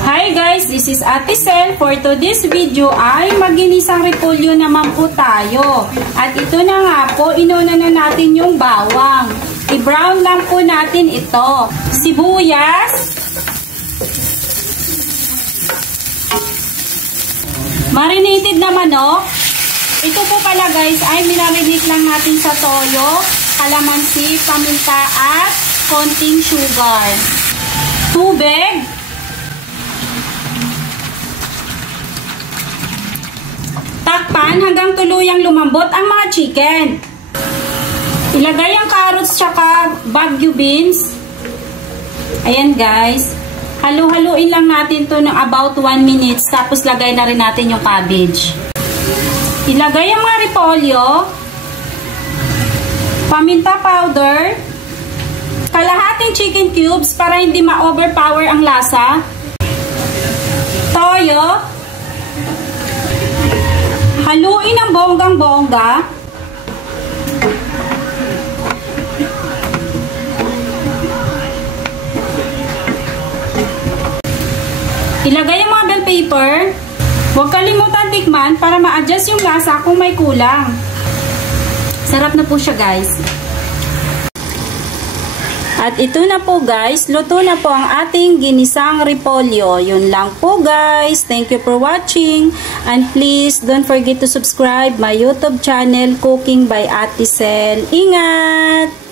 Hi guys, this is Ate Sel. For today's video ay maginisang repolyo naman po tayo. At ito na nga po, inuna na natin yung bawang. I-brown lang po natin ito. Sibuyas. Marinated na manok. Ito po pala guys ay minarinate lang natin sa toyo, kalamansi, paminta at konting sugar. Tubig. Takpan hanggang tuluyang lumambot ang mga chicken. Ilagay ang carrots tsaka bagu beans. Ayan guys. Halu-haluin lang natin to ng about 1 minutes. Tapos lagay na rin natin yung cabbage. Ilagay ang mga repolyo. Paminta powder. Kalahating chicken cubes para hindi ma-overpower ang lasa. Toyo. Haluin ang bonggang-bongga. Ilagay ang mga bell pepper. Huwag kalimutan tikman para ma-adjust yung lasa kung may kulang. Sarap na po siya guys. At ito na po guys, luto na po ang ating ginisang repolyo. Yun lang po guys. Thank you for watching. And please don't forget to subscribe my YouTube channel, Cooking by Ate Sel. Ingat!